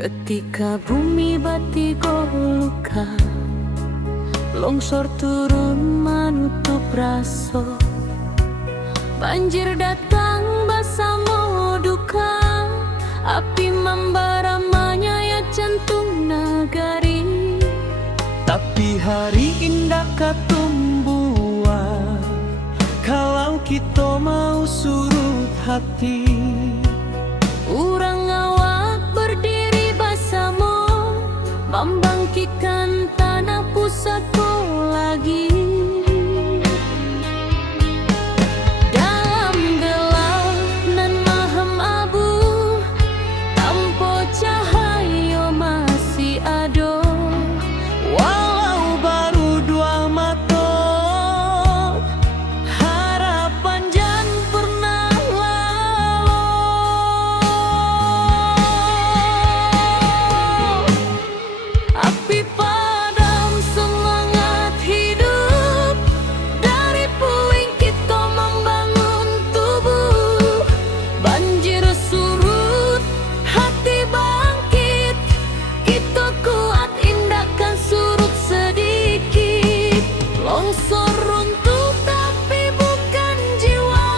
Ketika bumi batigo luka, longsor turun menutup raso, banjir datang basamo duka, api membara menyayat jantung nagari. Tapi hari indah katumbuhan, kalau kita mau surut hati. Urang awak berdiri basamo, membangkitkan tanah pusatku lagi. Dalam gelap nan maham abu, tanpa cahaya masih ada. Walau baru dua mata, harapan jan pernah lalu. Api padam semangat hidup, dari puing kita membangun tubuh. Banjir surut, hati bangkit, kita kuat indahkan surut sedikit. Longsor runtuh tapi bukan jiwa,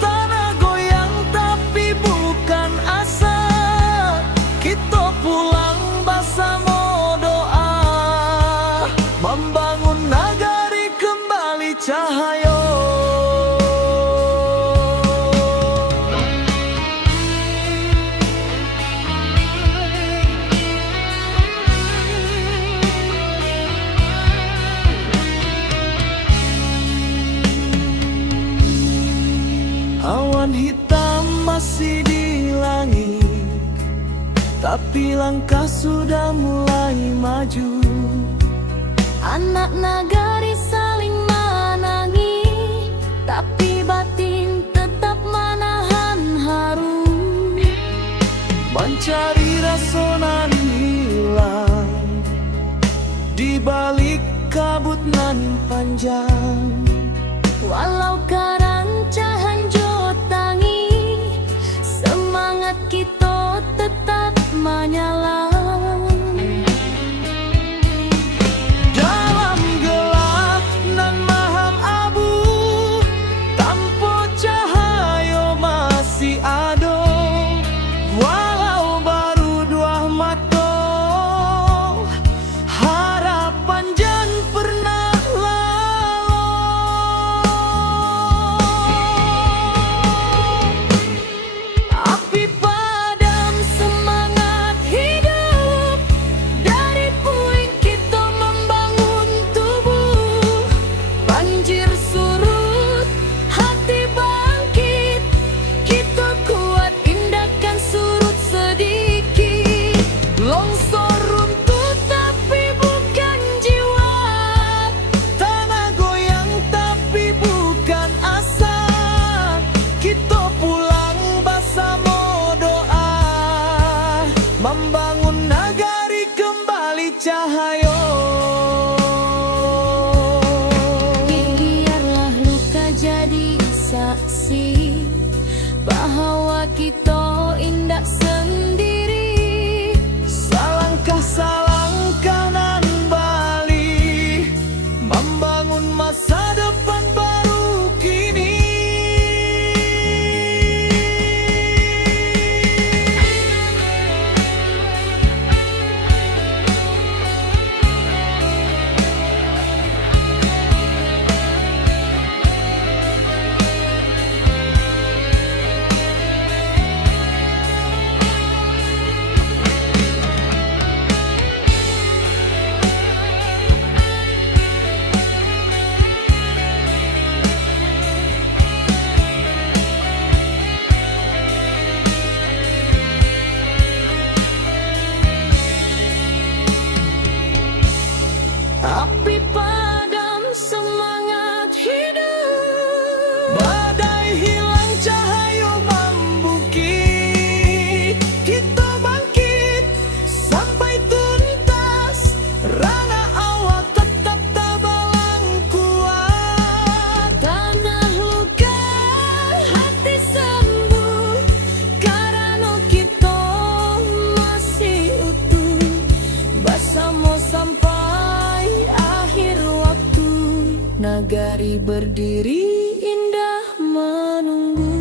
Tanah goyang tapi bukan asa. Kita pulang bersama doa, membangun nagari kembali cahaya. Awan hitam masih di langit, tapi langkah sudah mulai maju. anak nagari saling menangi, tapi batin tetap menahan haru. Mencari rasa nan hilang di balik kabut nan panjang. Walau karancahan jotangi, semangat kita tetap menyala. Dalam gelap nan maham abu, tanpa cahaya masih ada. Walau baru dua mata, harapan jan pernah lalu. Api padam semangat hidup, dari puing kita membangun tubuh. Banjir surut, hati bangkit, kita kuat indahkan surut sedikit. Longsor runtuh tapi bukan jiwa, tanah goyang tapi bukan asa. Kita pulang bersama doa, membangun nagari kembali cahaya. Biarlah luka jadi saksi bahwa kita indah sendiri. Salangkah salangkah nan bali, membangun masa depan baru kini. nagari berdiri indah menunggu.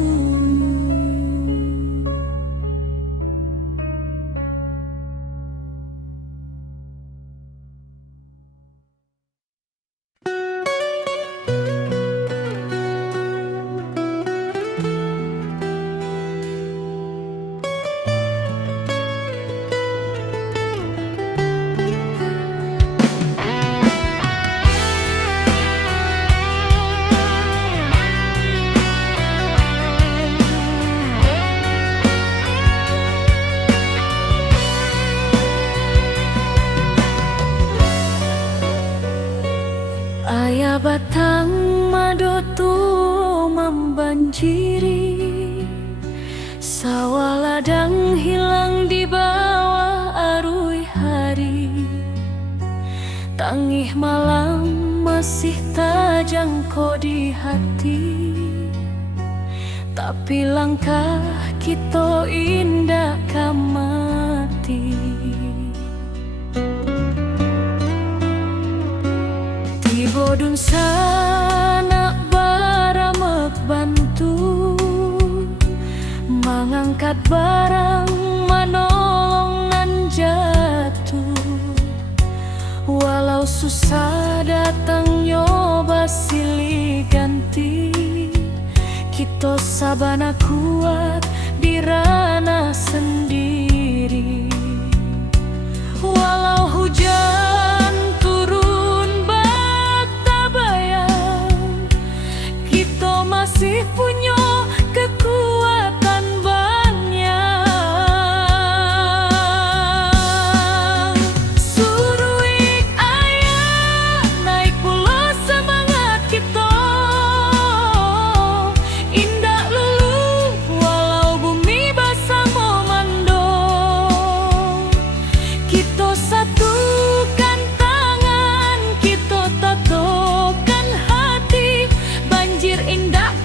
Ayah batang madotu membanjiri, sawah ladang hilang di bawah arui hari. Tangih malam masih tajangko di hati, tapi langkah kita indah kamati. Bodun sana baramek bantu, mengangkat barang manolong nan jatuh. Walau susah datang nyoba silih ganti, kita sabana kuat di ranah sendiri. Walau hujan masih punya kekuatan banyak. Suruik ayah naik pula semangat kita, indah lulu walau bumi basah memando. Kita satukan tangan, kita tatokan hati, banjir indah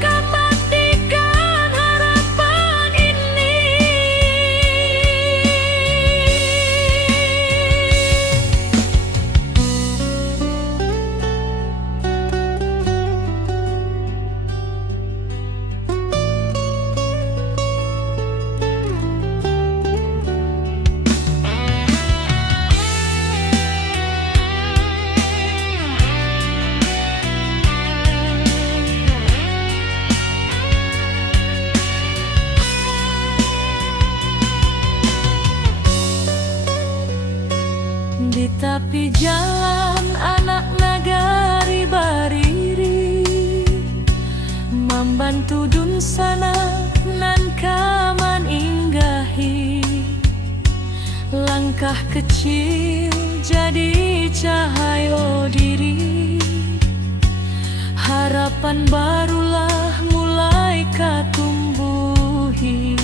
di tepi jalan anak nagari bariri, membantu dun sana nan kaman inggahi. Langkah kecil jadi cahaya diri, harapan barulah mulai katumbuhi.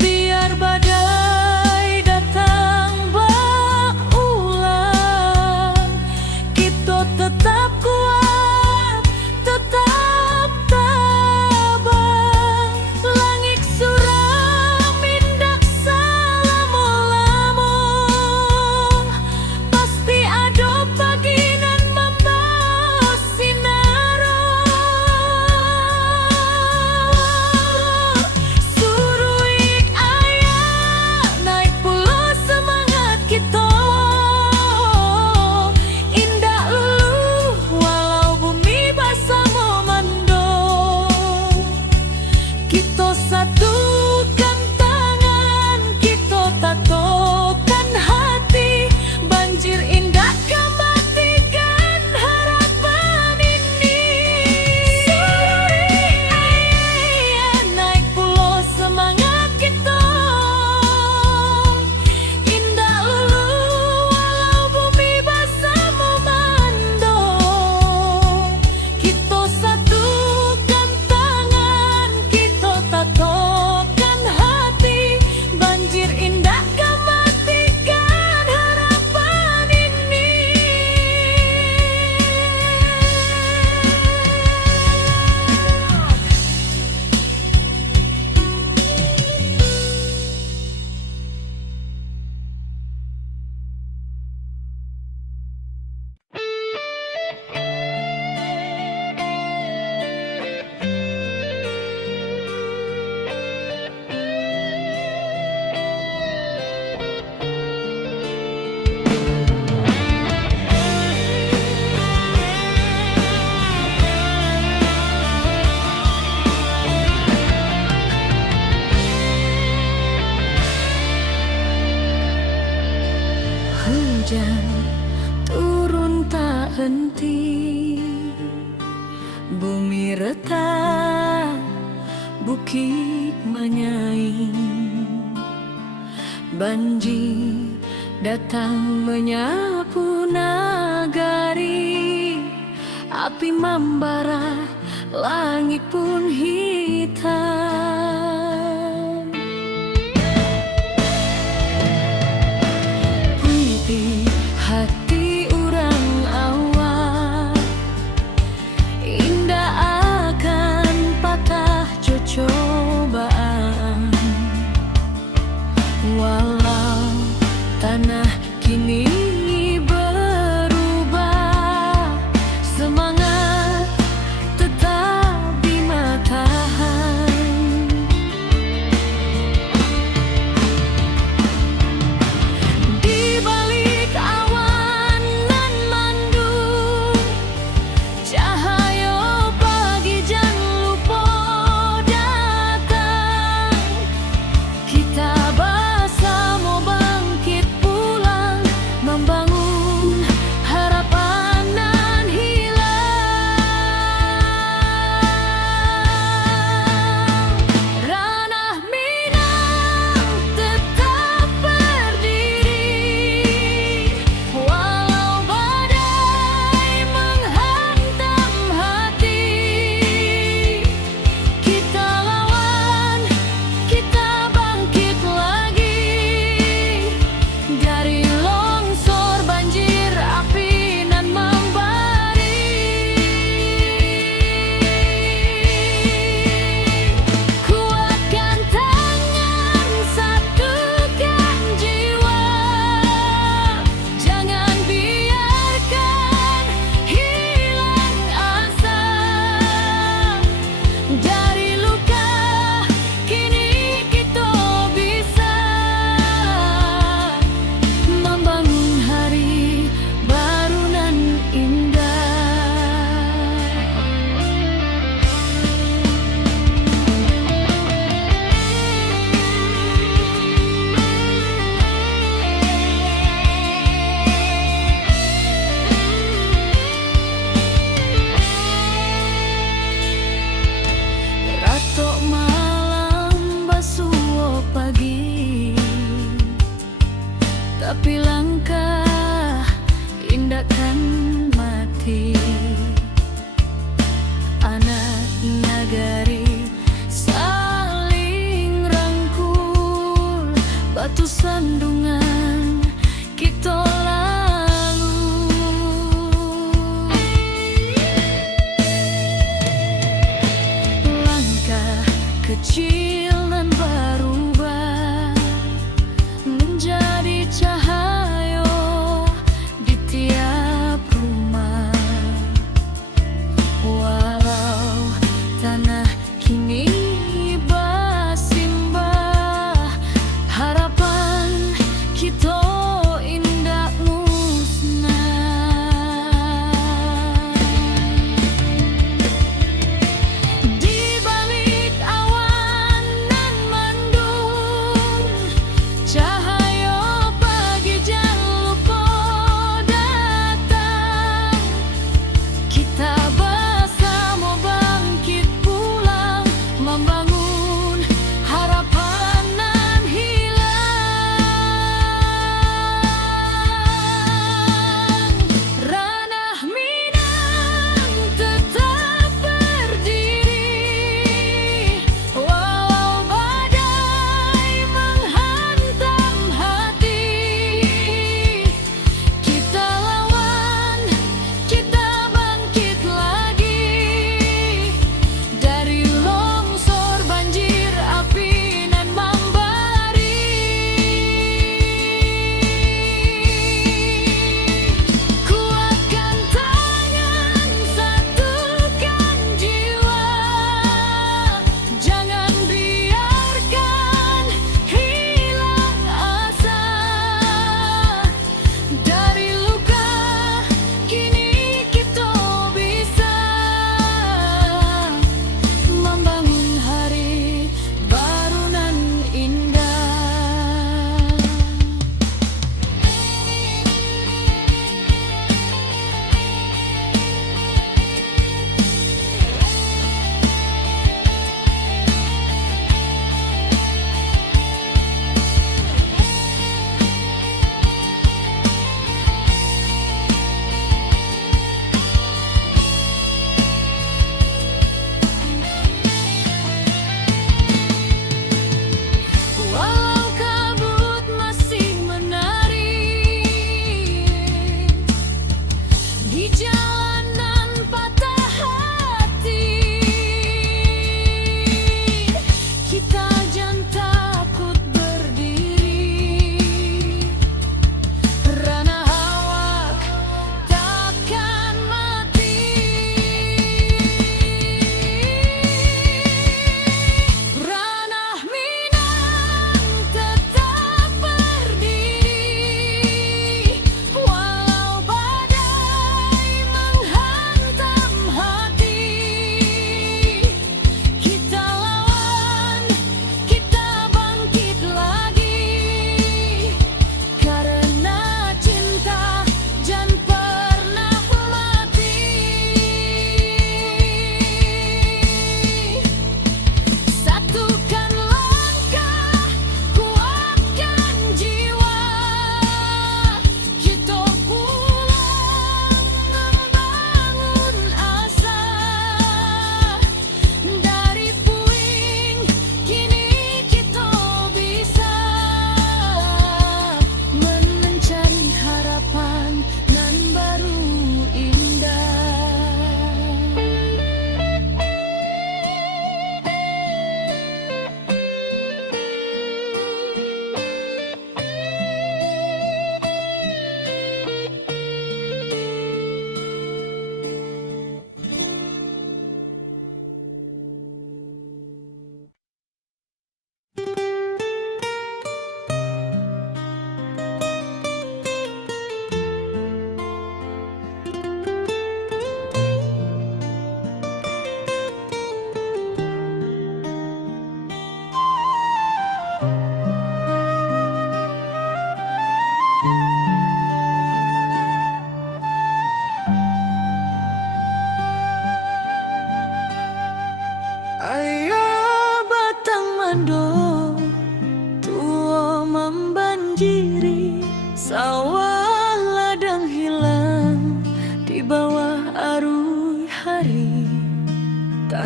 Biar badai datang tetap kuat, tetap tabah. Langit suram indah salamu-lamu, pasti ada pagi nan membawa sinaro. Bumi retak, bukit menyaing, banjir datang menyapu nagari, api membara, langit pun hitam. Putih hati orang awak, indah akan patah cobaan. Walau tanah kini berubah, semangat tetap di matahan.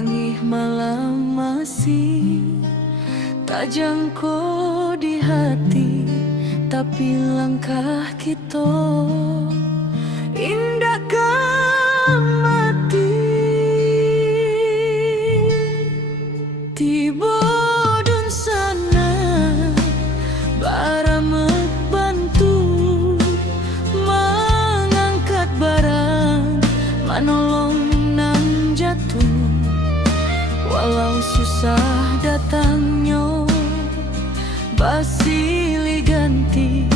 Langit malam masih tak jangkau di hati, tapi langkah kita indah mati. Tiba dun sana bara bantu mengangkat barang, manolong nang jatuh. Walau susah datangnya basilih ganti,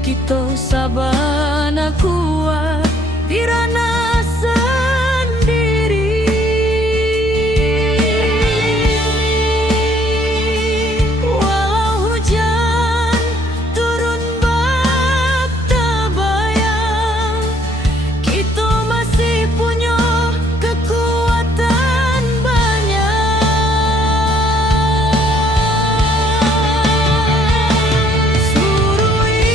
kita sabana kuat dirana sendiri. Walau hujan turun bak tabayang, kita masih punya kekuatan banyak. Surui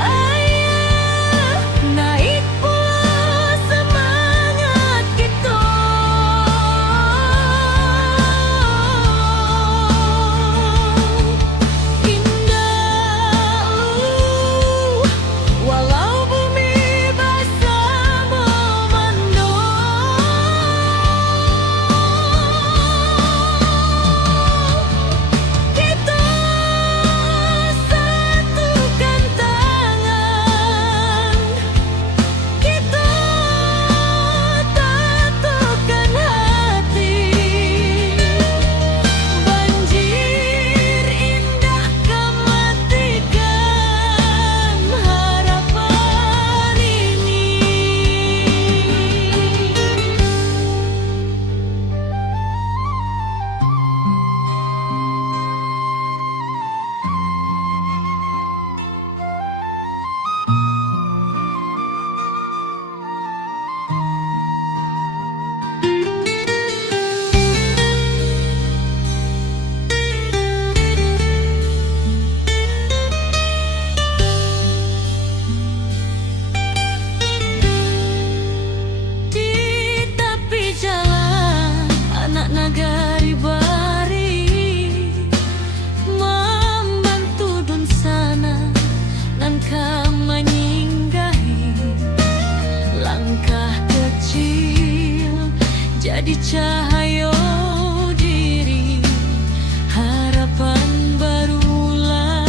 ayah naik pula semangat kita. Indah walau bumi basah memandung, kita satukan tangan, kita tatukan hati. Banjir indah kematikan harapan ini. Di tepi jalan anak nagari bari membantu dun sana nan menyinggahi. Langkah kecil jadi cahaya diri, harapan barulah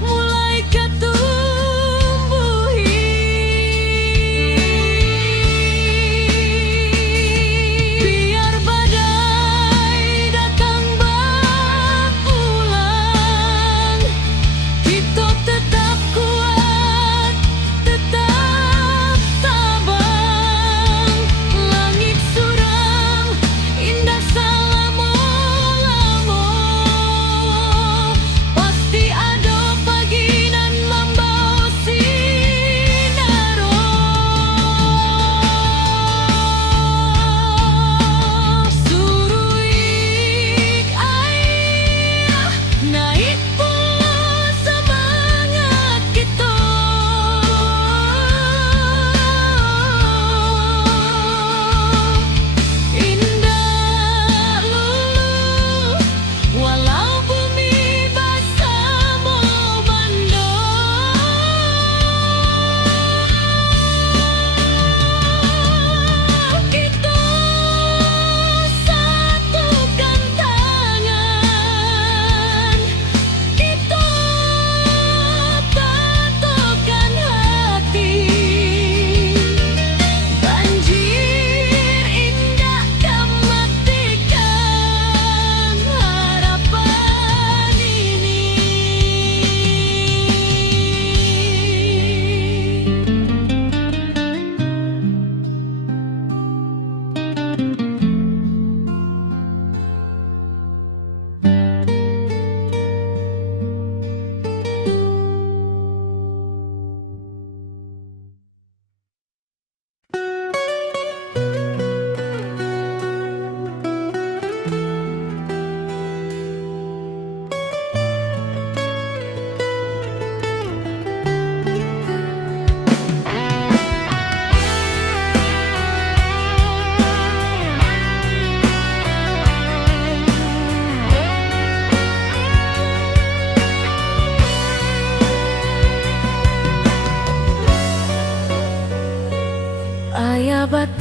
mulai ketumbuhi. Biar badai datang berulang, kita tetap kuat, tetap tabang. Langit suram indah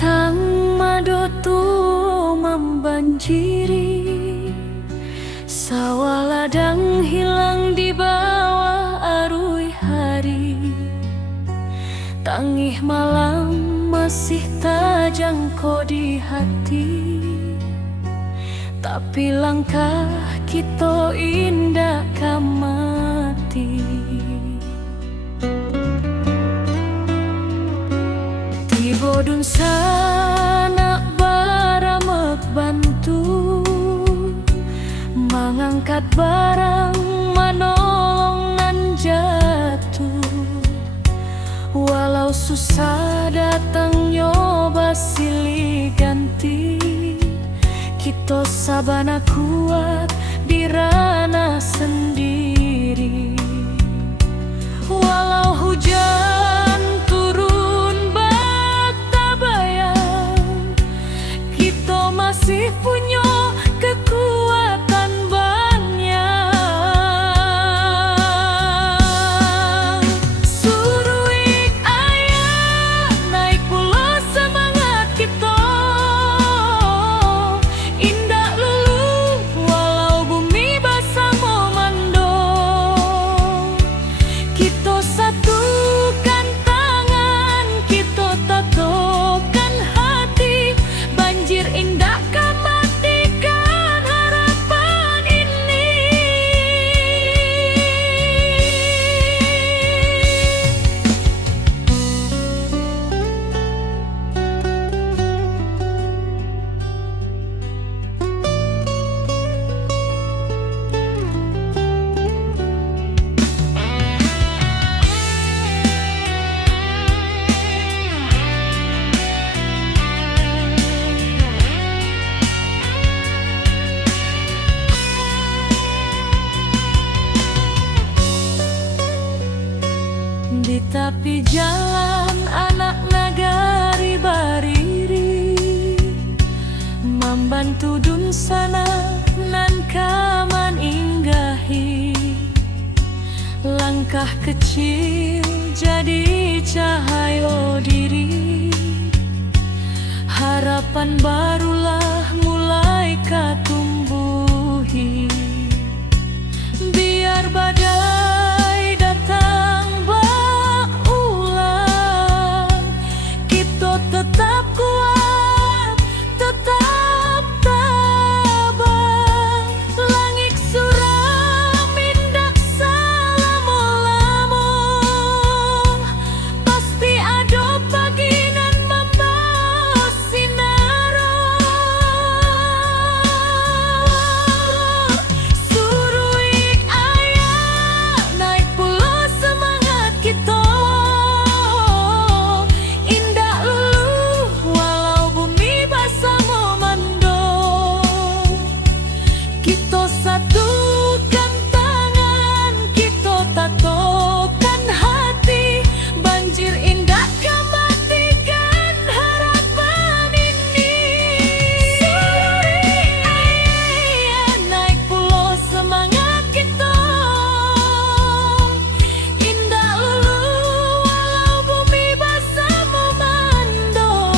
datang madotu membanjiri, sawah ladang hilang di bawah arus hari. Tangih malam masih terjangkau di hati, tapi langkah kita indah kamati. Bodun sana baramek bantu mengangkat barang manolong nan jatuh. Walau susah datang nyoba silih ganti, kita sabana kuat di ranah sendiri. Walau hujan masih punya kekuatan banyak. Suruik ayah naik pula semangat kita, indah lulu walau bumi basah memando. Kita satukan tangan, kita tatokan hati, banjir indah di tepi jalan anak nagari bariri, membantu dun sana nan kaman inggahi. Langkah kecil jadi cahaya diri, harapan barulah mulai katumbuhi. Biar badai datang tetap kuat, tetap tabah. Langit suram indah selama-lama, pasti ada pagi nan membawa sinar. Suruik ayah naik pula semangat kita, satukan tangan, kita tatokan hati, banjir indah kematikan harapan ini. Suruik ayah naik pulau semangat kita, indah lulu walau bumi basah memando.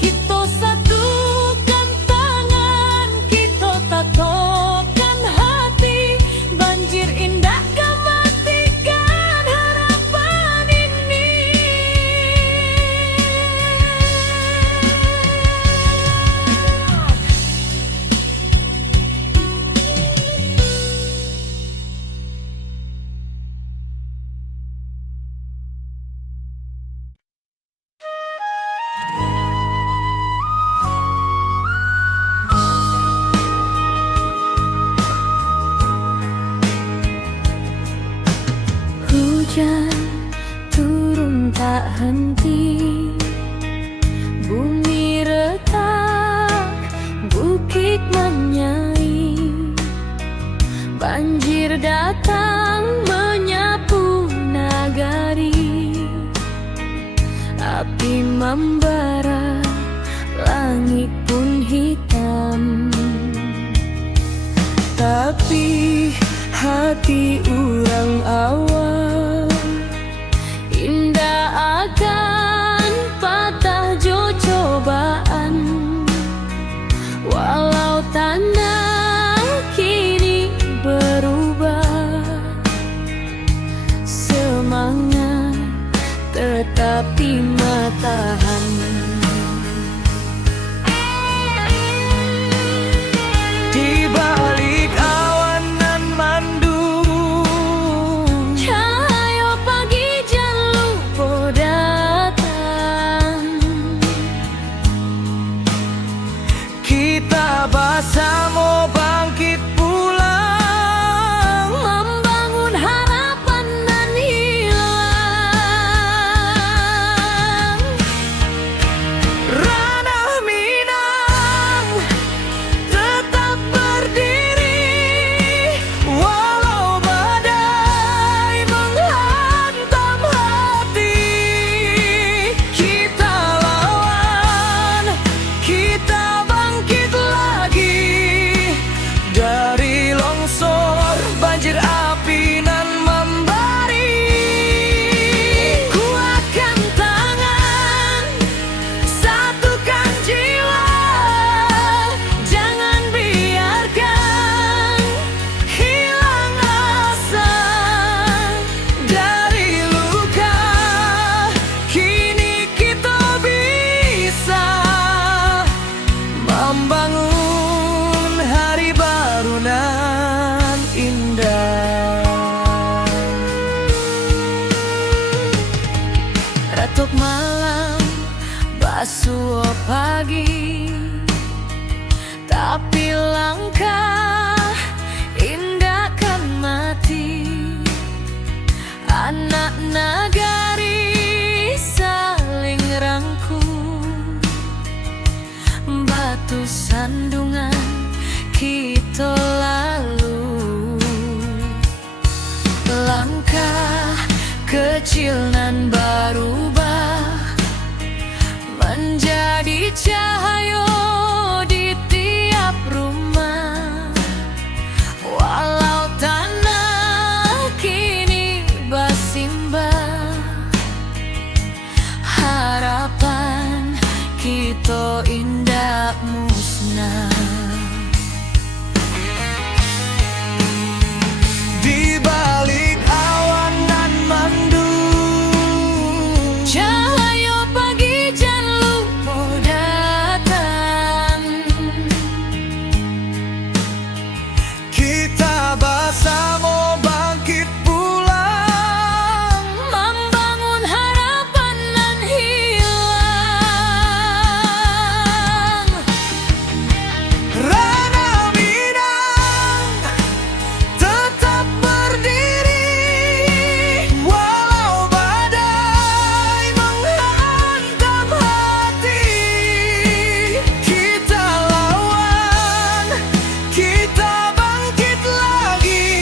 Kita satukan tangan, kita tatokan hati, banjir indah kematikan harapan ini. Hujan turun tak henti, bumi retak, bukit menyai. Banjir datang menyapu nagari, api membara, langit pun hitam. Tapi hati urang awal indah akan patah. pagi, tapi langkah indah kan mati. Anak nagari saling rangkul, batu sandungan kita lalu. Langkah kecil nan berubah menjadi cahaya di tiap rumah. Walau tanah kini bersimbah, harapan kita indah musnah. Di balik awan nan mendung, Cahaya pagi jan lupa datang. kita bersama bangkit pulang, Membangun harapan nan hilang. Rana Minang tetap berdiri, walau badai menghantam hati. Kita lawan, kita bangkit lagi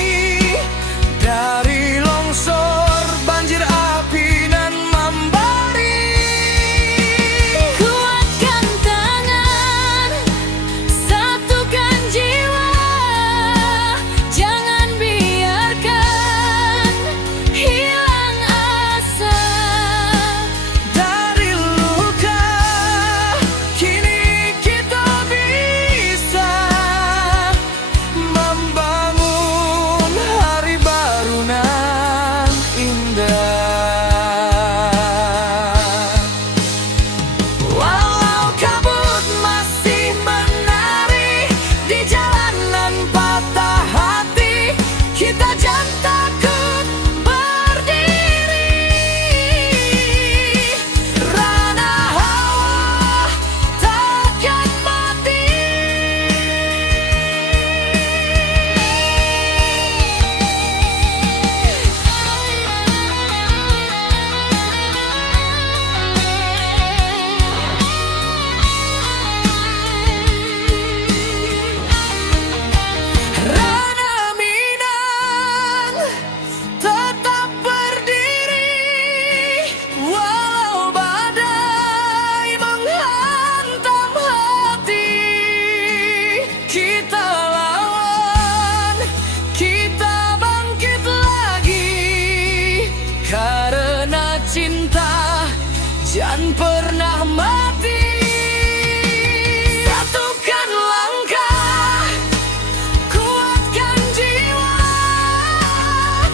dari longsor banjir api nan membari. Kuatkan tangan, satukan jiwa, jangan biarkan hilang asa. Dari luka kini kita bisa membangun hari baru nan indah. Walau kabut masih menari di jalanan patah hati, kita jangan takut berdiri. Rana hawa takkan mati. Rana Minang tetap berdiri, walau badai menghantam hati. Kita lawan, kita bangkit lagi, karena cinta jangan pernah mati. Satukan langkah, kuatkan jiwa,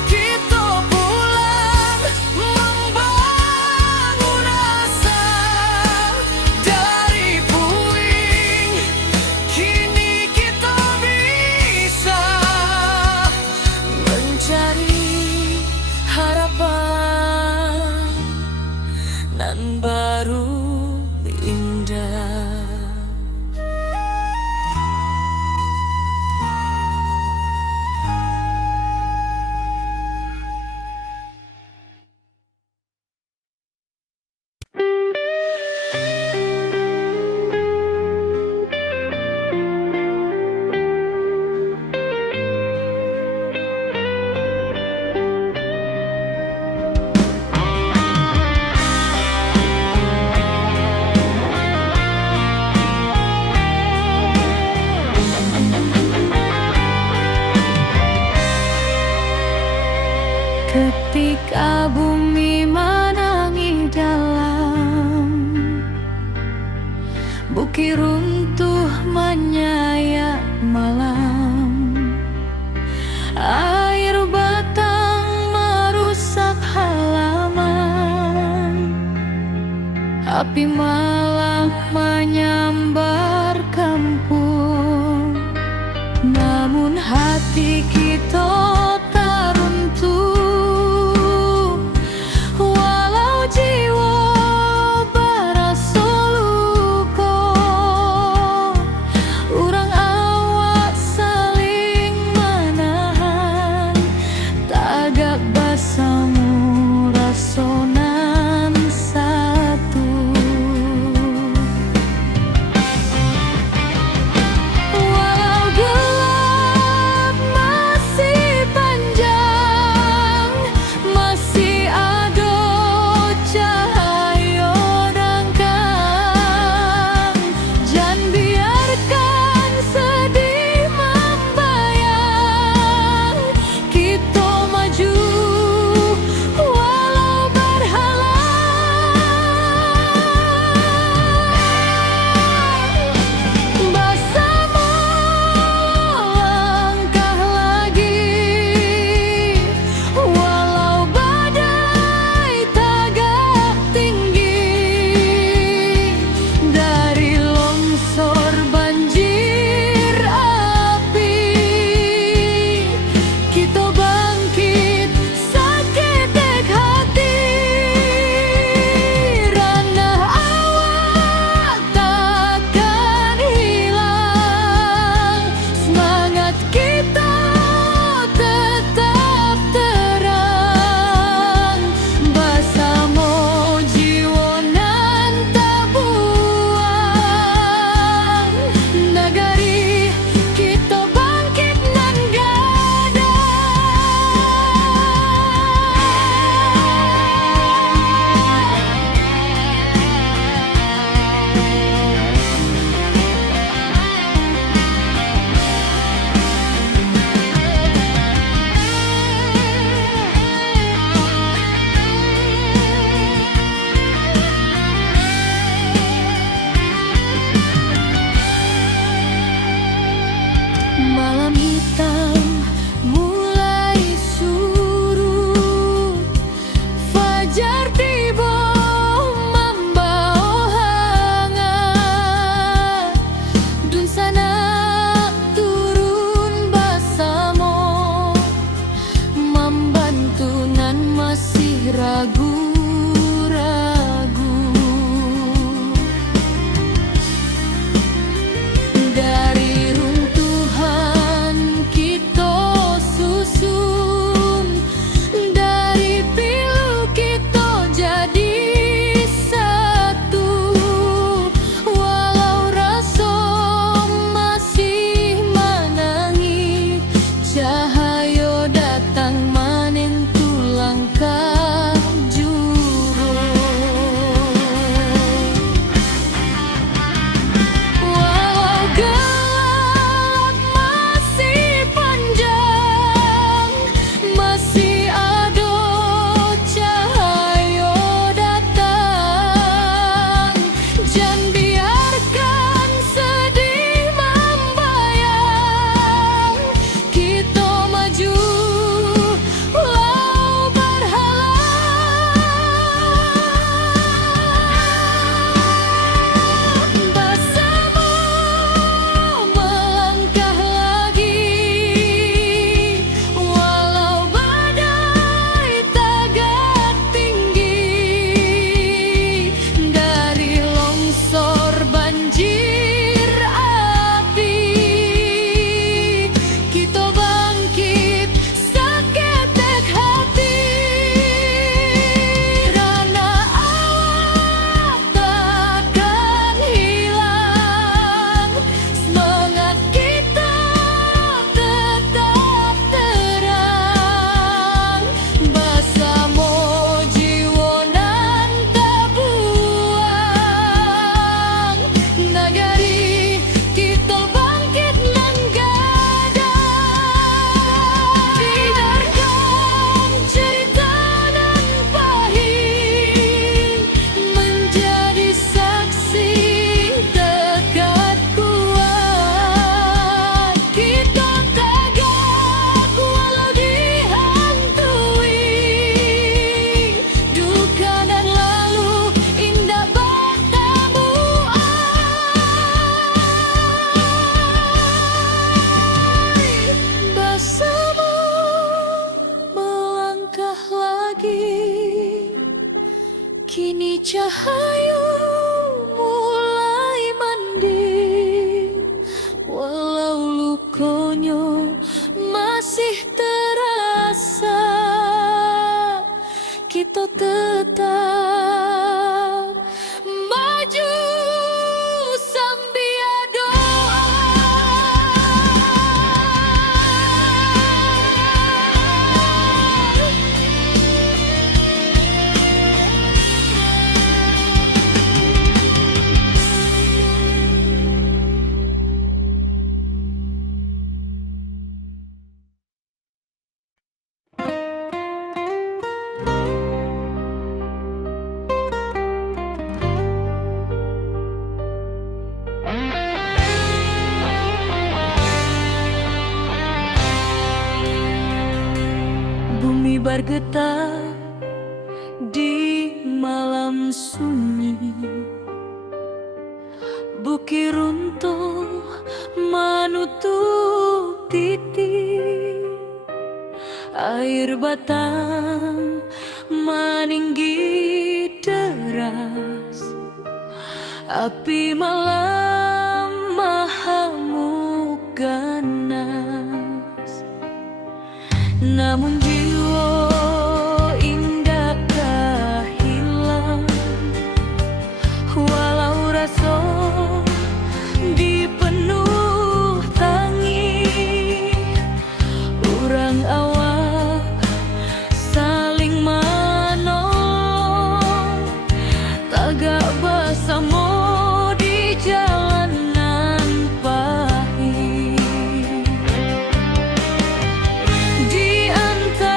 kita pulang membangun asa. Dari puing kini kita bisa mencari harapan nan baru indah. Ketika bumi menangis dalam, bukit runtuh menyayat malam, air batang merusak halaman, api malam menyambar kampung. Namun hati kita tak runtuh, walau jiwa berasa luka. menggetar di malam sunyi. Bukit runtuh menutup titik, air batang meninggi deras, api malam mahamuk ganas. Namun jiwa indakkah hilang, walau rasa dipenuh tangis. Urang awak saling menolong, tagak bersama di jalanan pahit. Di antara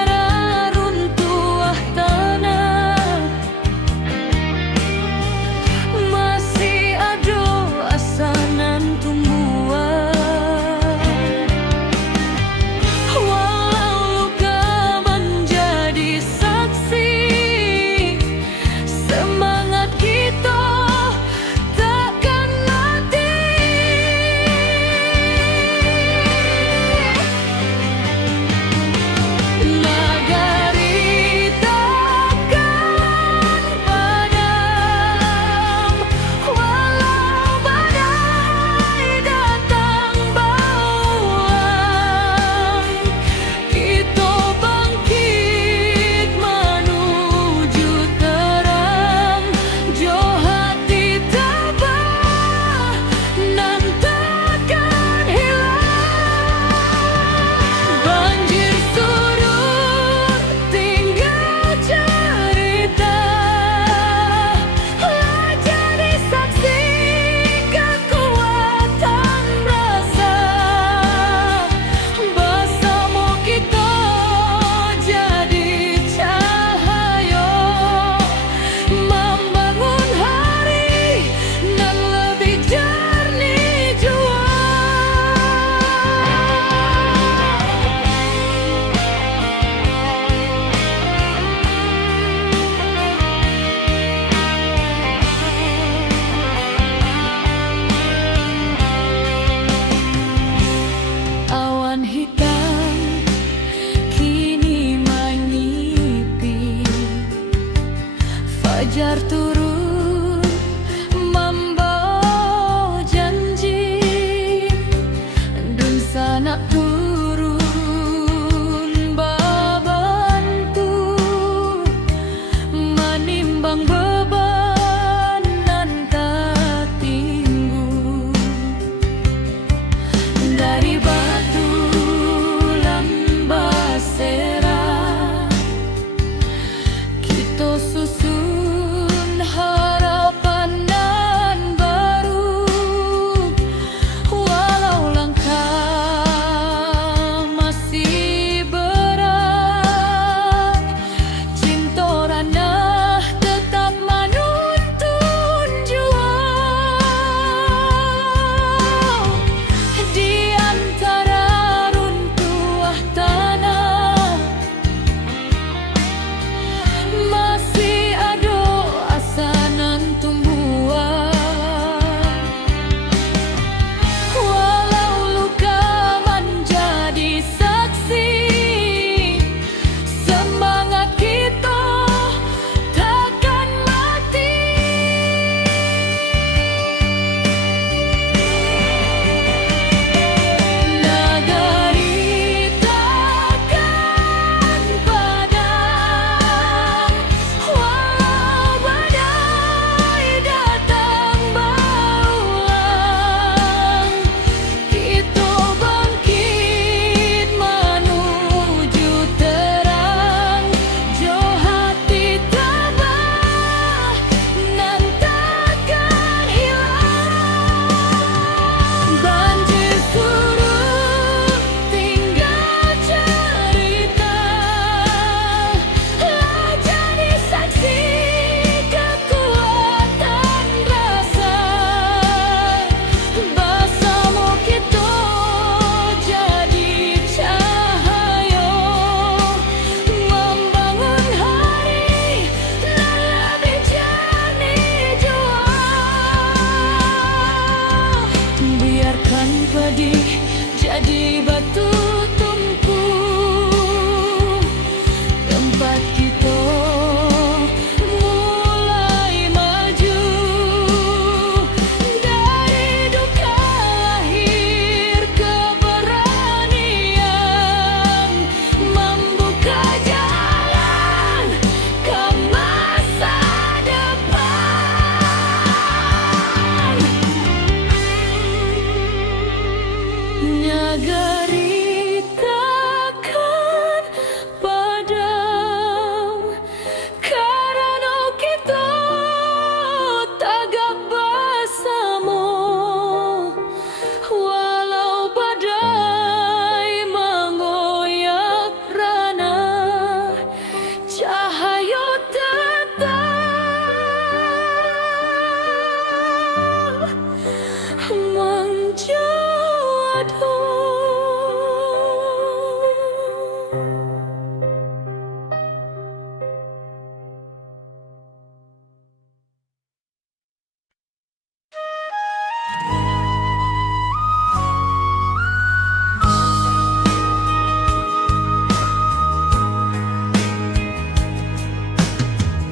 jadi batu tumpu, tempat kita mulai maju. Dari duka lahir keberanian, membuka jalan ke masa depan. Nagari takkan padam karena kita tagak bersama. Walau badai mengoyak rana, cahaya tetap menjadi.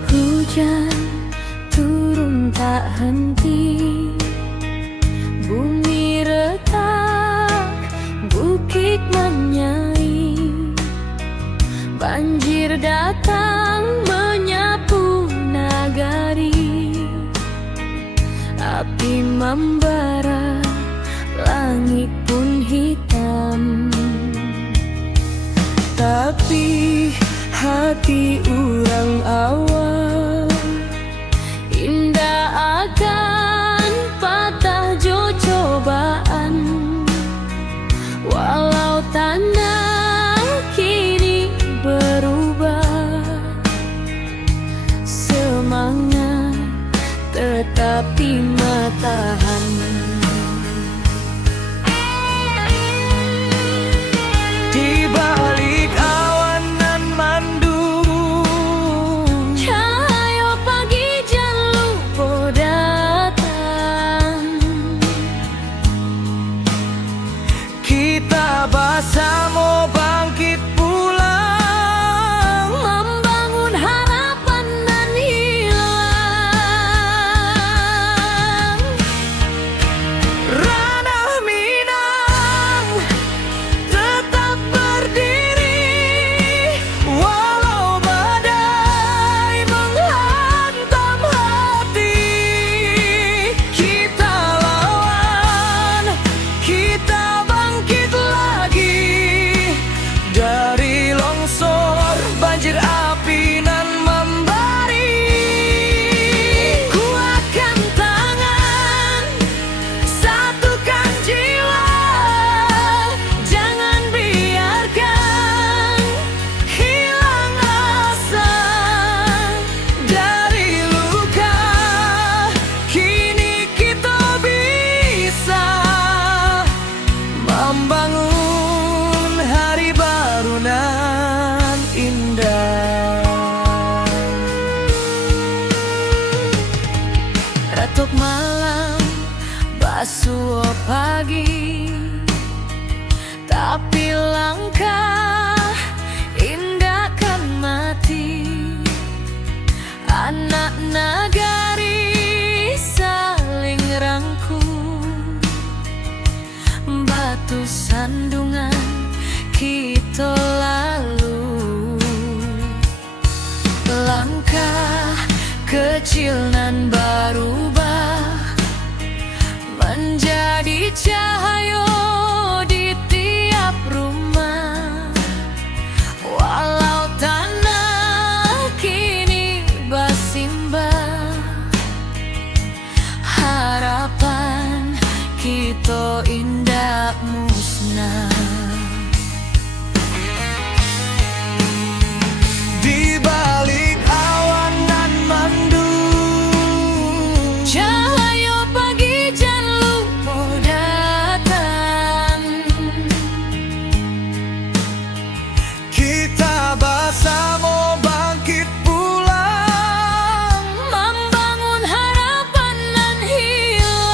Hujan turun tak henti, bumi retak, bukit menyai, banjir datang menyapu nagari, api membara, langit pun hitam. Tapi hati urang awal indah akan patah jo cobaan. Walau tanah kini berubah, semangat tetapi matahan. Di balik awan nan mandung, Cahaya pagi jangan lupa datang. kita bersama bangkit pulang, Membangun harapan dan hilang. ranah Minang tetap berdiri, walau badai menghantam hati. Kita lawan, kita bangkit lagi, dari longsor, banjir, api nan membari. Kuatkan tangan, satukan jiwa, jangan biarkan hilang asa. Dari luka kini kita bisa membangun hari baru nan indah. Ratuk malam, basuh pagi, tapi langkah indah kan mati. Anak nagari saling rangkul, batu sandungan kita lalu. Langkah kecil nan berubah menjadi cahaya di tiap rumah. Walau tanah kini bersimbah, harapan kita indah musnah. Di balik awan nan mandung, Cahaya pagi jangan lupa datang. kita bersama bangkit pulang, Membangun harapan dan hilang.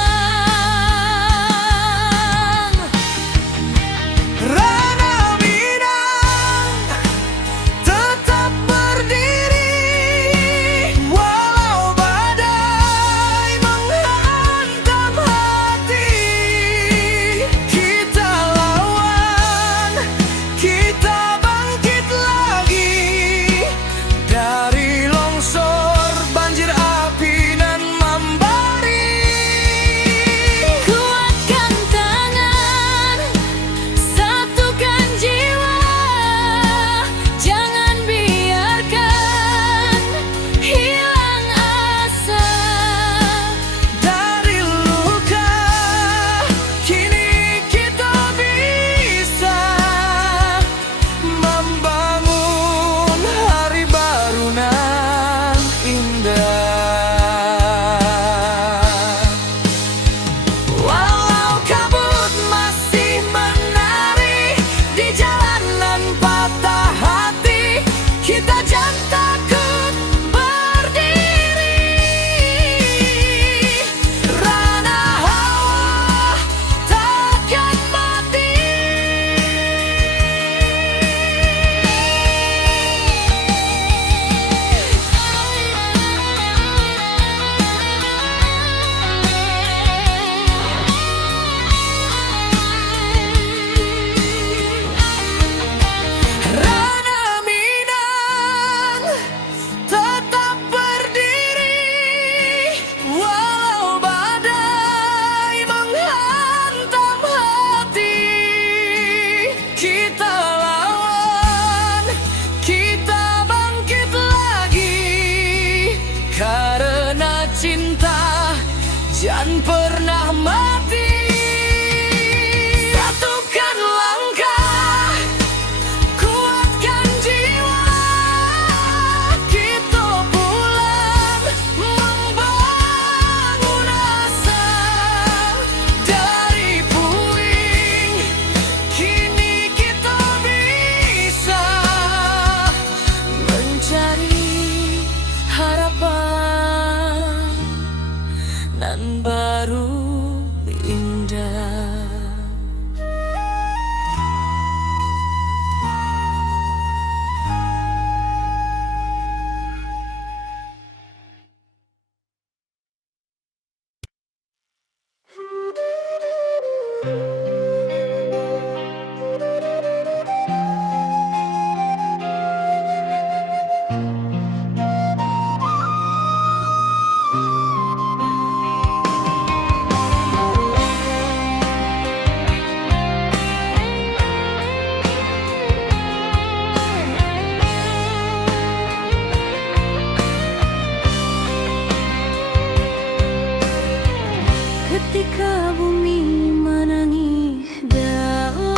Ketika bumi menangis dalam,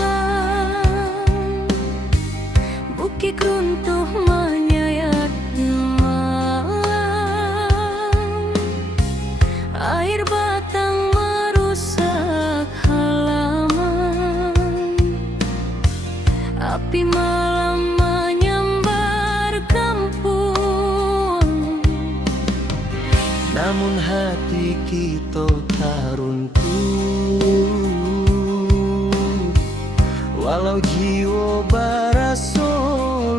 bukit runtuh menyayat malam, air batang merusak halaman, api malam menyambar kampung. Namun hati kita tak runtuh, walau jiwa barasa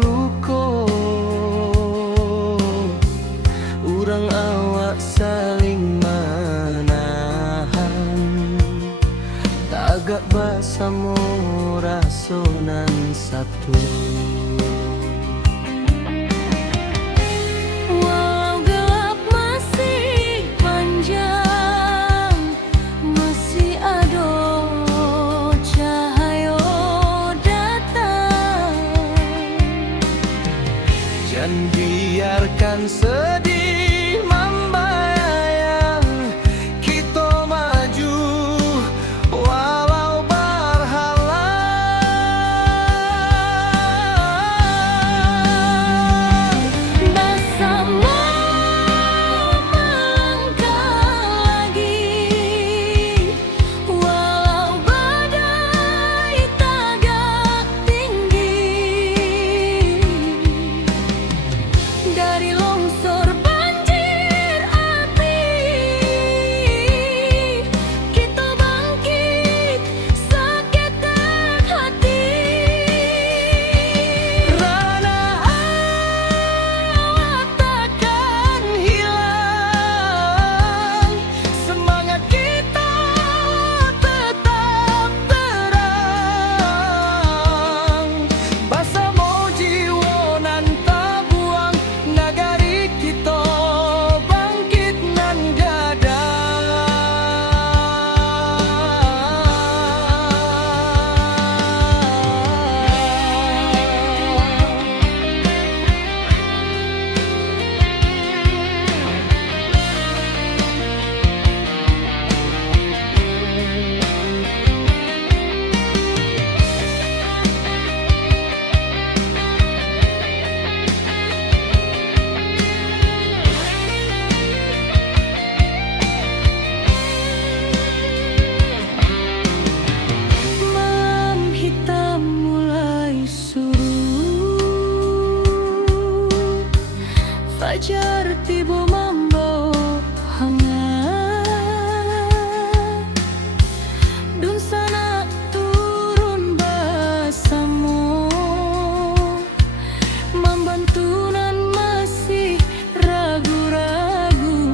luka. Urang awak saling menahan, tagak basamo rasonan satu. Walau gelap masih panjang, masih ada cahaya datang. Jangan biarkan sedih membayang, kita maju walau berhalang. Bersama melangkah lagi, walau badai tagak tinggi. Dari longsor banjir api, kita bangkit seketek hati. Rana awak takkan hilang, semangat kita tetap terang. Basamo jiwa nan tabuang, nagari kita bangkit nan gadang. Malam hitam mulai surut, fajar tiba membawa hangat. Dun sana turun basamo, membantu nan masih ragu-ragu.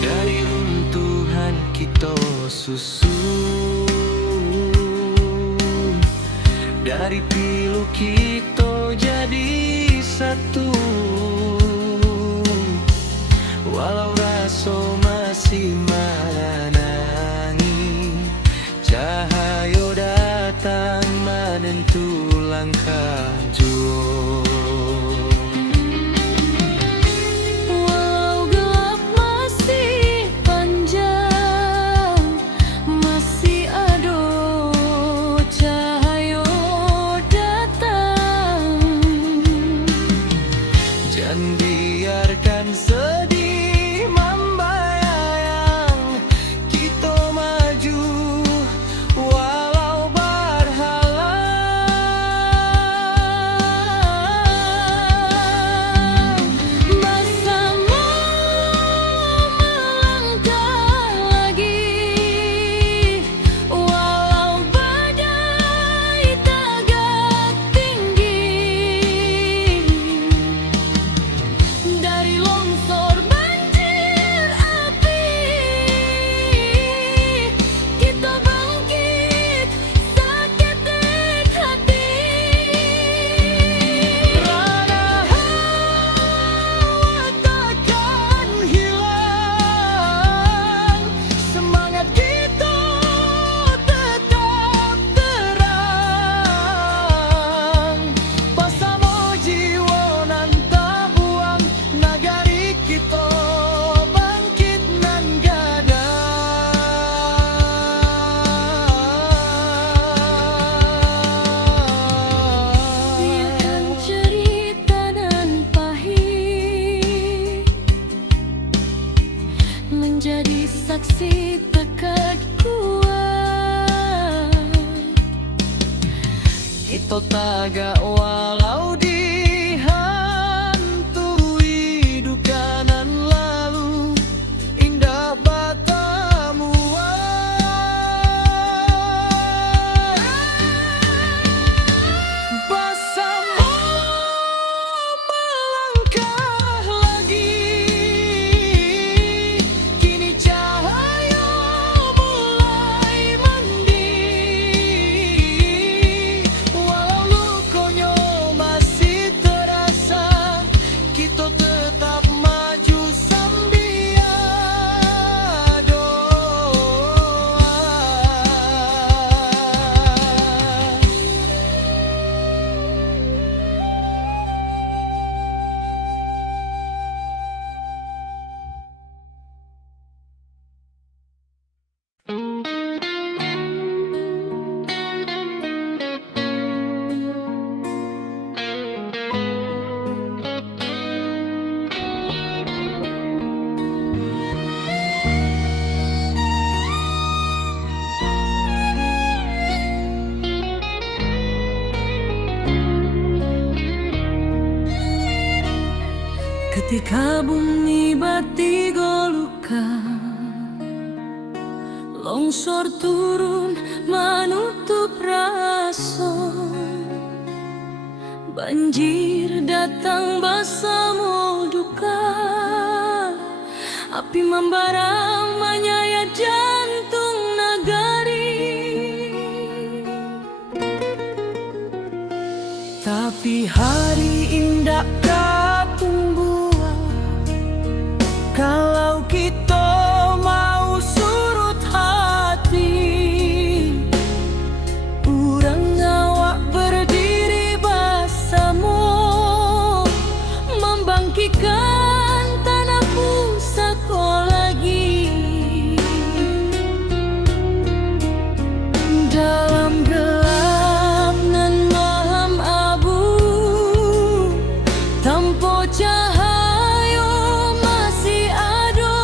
Dari runtuhan kita susun, dari pilu kita jadi satu. Walau rasa masih menangi, cahaya datang menentu langkah jua. Walau gelap masih panjang, masih ada cahaya datang. Jangan biarkan sedih membayang, jadi saksi tekad kuat. Kita tagak walau dihantui duka nan lalu, indah batamu bersama melangkah lagi. Kini cahaya mulai mendiri, walau lukonya masih terasa, kita tetap maju sambil doa. Ketika bumi bati goluka, longsor turun menutup rasa, banjir datang bersama duka, api membara menyayat jantung nagari. Tapi hari indah kapung buah, kalau kita mau surut hati, urang ngawak berdiri bersama, membangkitkan tanah pusaka lagi. Dalam gelap nan malam abu, tanpa cahaya masih ada,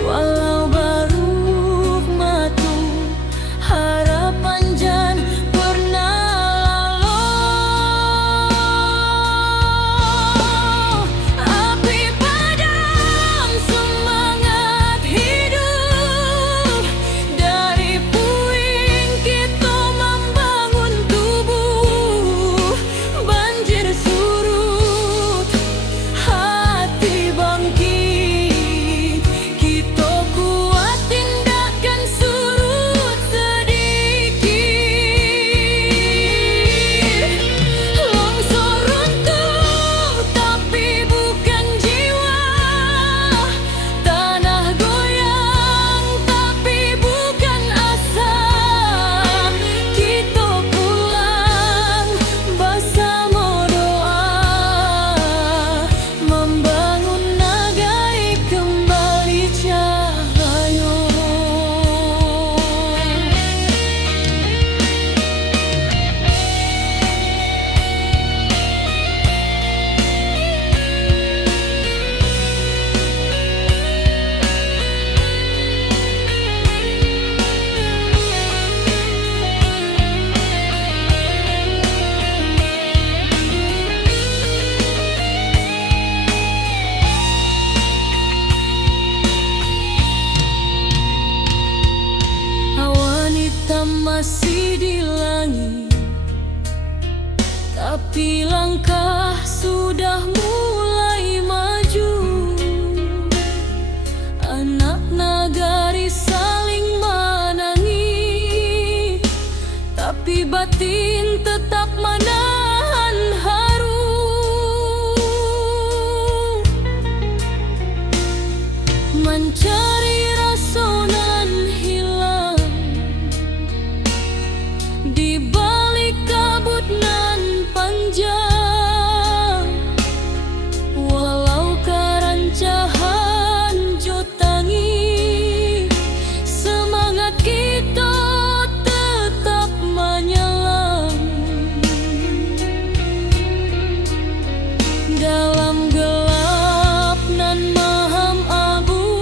walau baru matu harapan jan pernah lalu. Api padam semangat hidup, dari puing kita membangun tubuh. Banjir surut, hati bangkit, kita kuat tindakan surut sedikit. Longsor runtuh tapi bukan jiwa, tanah goyang tapi bukan asa. Kita pulang bersama doa, membangun negeri kembali cahaya. Awan hitam masih di langit, tapi langkah sudah mulai maju. Anak nagari saling menangis, tapi batin tetap menahan haru. Mencari rasa nan hilang di balik kabut nan panjang, walau kerancahan jutangi, semangat kita tetap menyelam. Dalam gelap nan maham abu,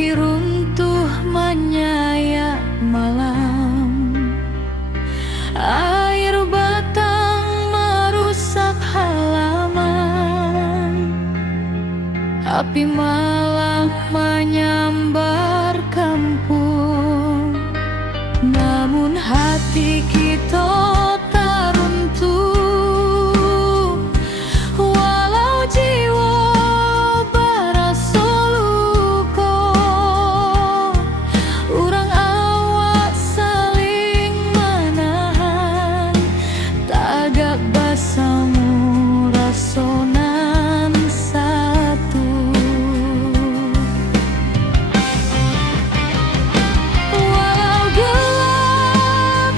bukit runtuh menyayat malam. Air batang merusak halaman. Api malam menyambar kampung. Namun hati kita tak runtuh, walau jiwa berasa luka. Urang awak saling menahan, tagak basamu rasonan satu. Walau gelap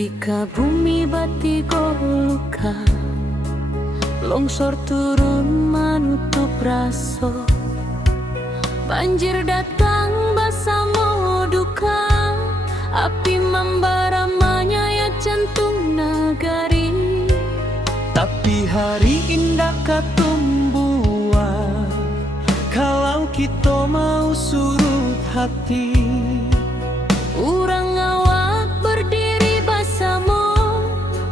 Ketika bumi bati luka, longsor turun menutup raso, banjir datang bersama duka, api membara menyayat jantung nagari. Tapi hari indah katumbuhan, kalau kita mau surut hati. Urang awak berdiri bersama,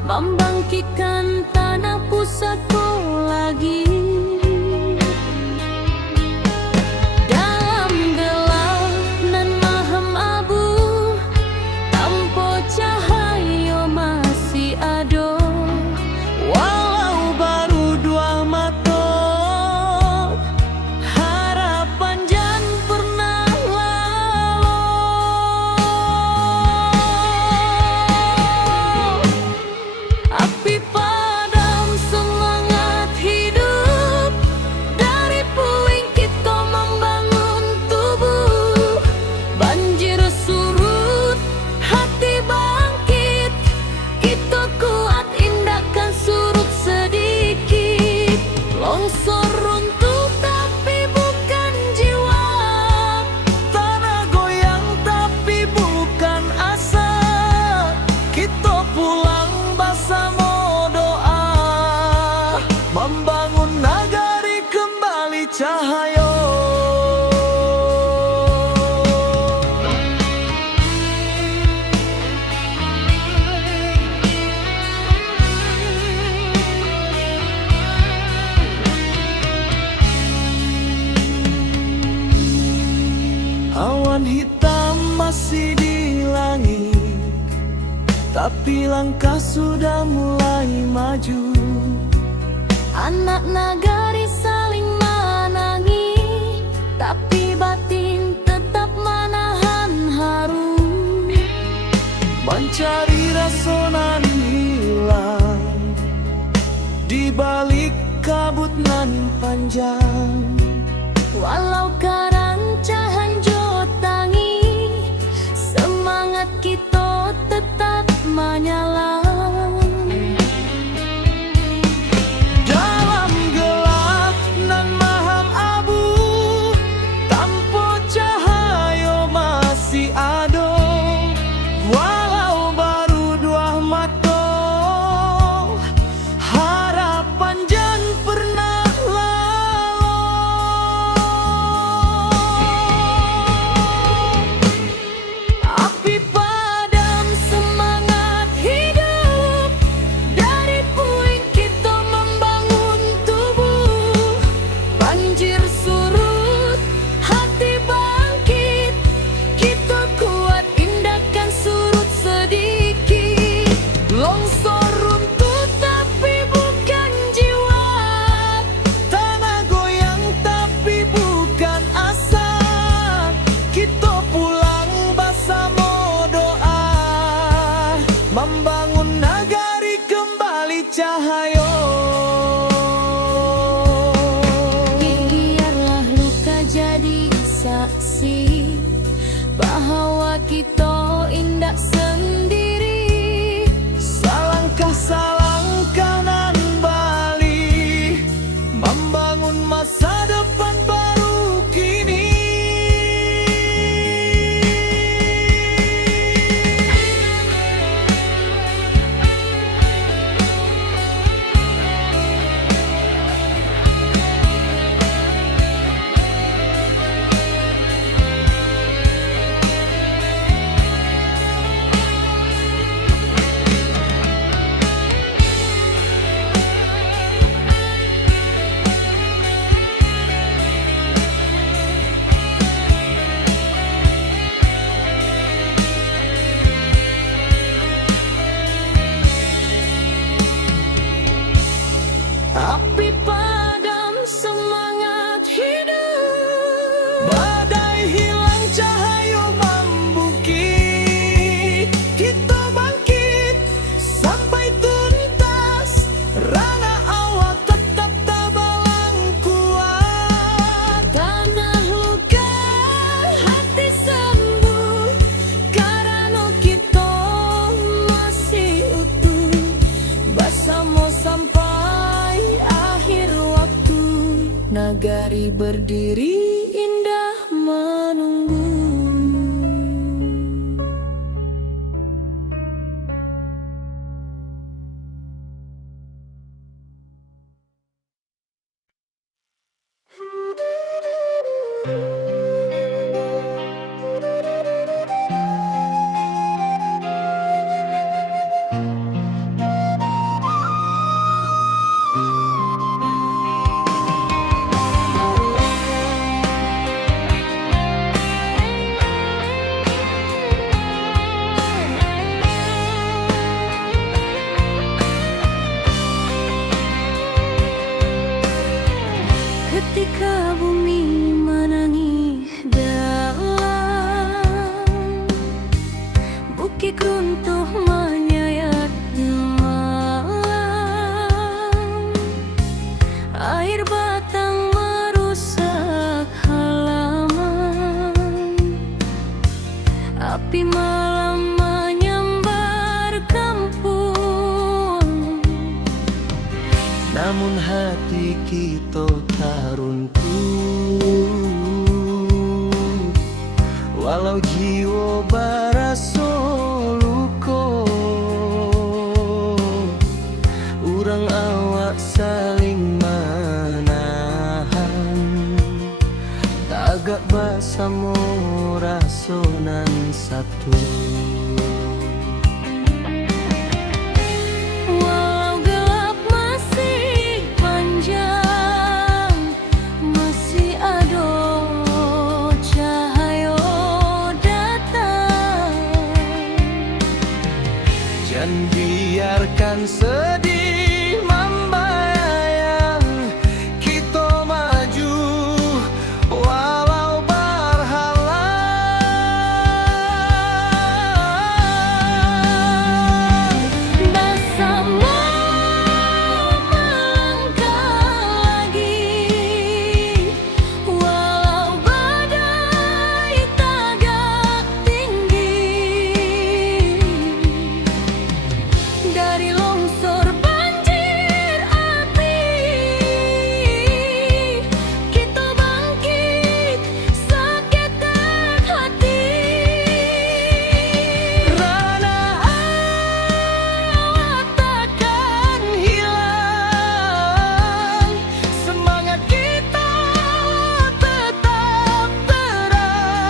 membangkitkan tanah pusatku lagi. Dalam gelap nan mahem abu, tanpa cahaya masih ada. Walau baru dua mata, harapan jan pernah lalu. Api padam semangat hidup, dari puing kita membangun tubuh. Banjir surut, hati bangkit, kita kuat indahkan surut sedikit. Longsor runtuh tapi bukan jiwa, Tanah goyang tapi bukan asa. Kita pulang bersama doa, membangun nagari kembali cahaya. Awan hitam masih di langit, tapi langkah sudah mulai maju. anak nagari saling menangi, tapi batin tetap menahan haru. Mencari rasa nan hilang di balik kabut nan panjang. Walau kerancahan jotangi, semangat kita tetap menyala. Dalam gelap nan maham abu, tanpa cahaya masih ada. Walau baru dua mata, harapan jan pernah lalu. Api padam semangat hidup, Nagari berdiri indah menunggu. Ketika bumi menangis dalam, bukit runtuh menyayat malam, air batang merusak halaman, api malam menyambar kampung. Namun hati kita tak runtuh, walau jiwa baraso luko. Urang awak saling menahan, tagak basamo rasonan satu. Dan biarkan sedih membayang, kita maju walau berhalang. Bersama melangkah lagi, walau badai tagak tinggi. Dari longsor banjir api, kita bangkit seketek hati. Rana awak takkan hilang, semangat kita tetap terang.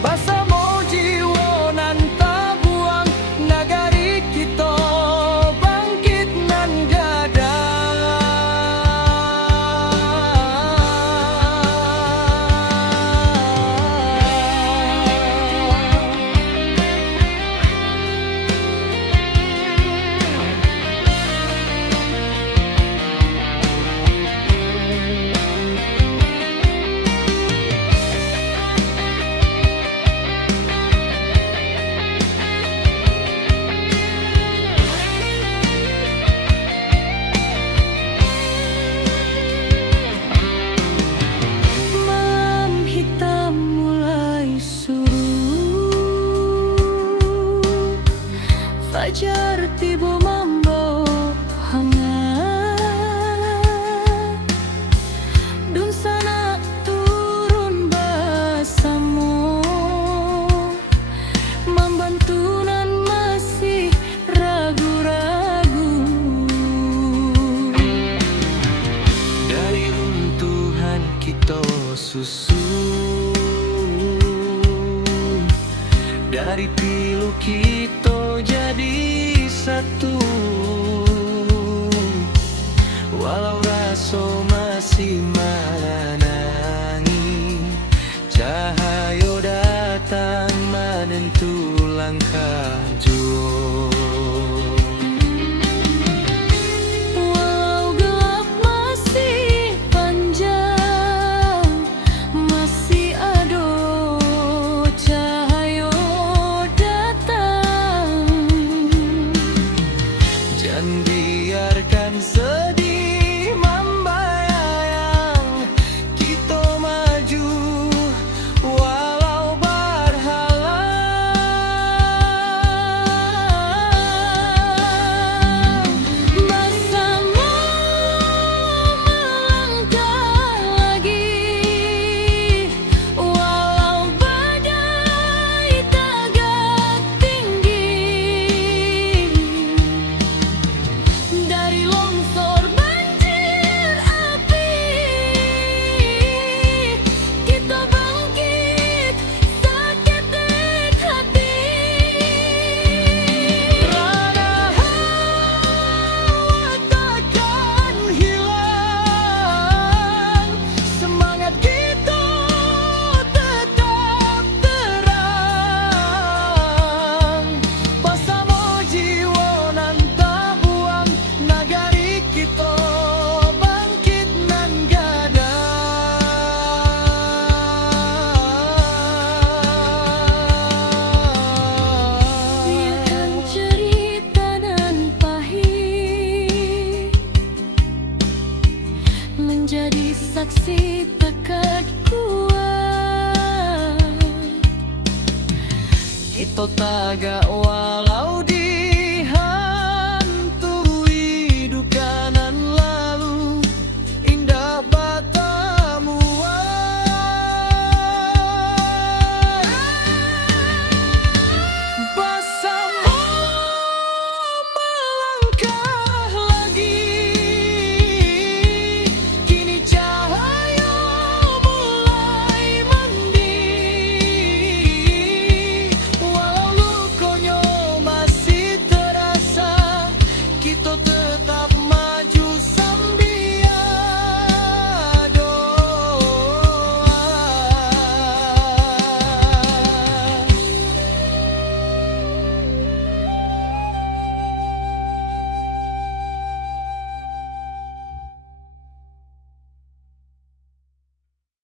Basamo jiwa nan tabuang, nagari kita bangkit nan gadang. Malam hitam mulai surut, fajar tiba membawa hangat, dun sana turun basamo, membantu nan masih ragu-ragu. Dari runtuhan kita susun, dari pilu kita jadi satu. Walau rasa masih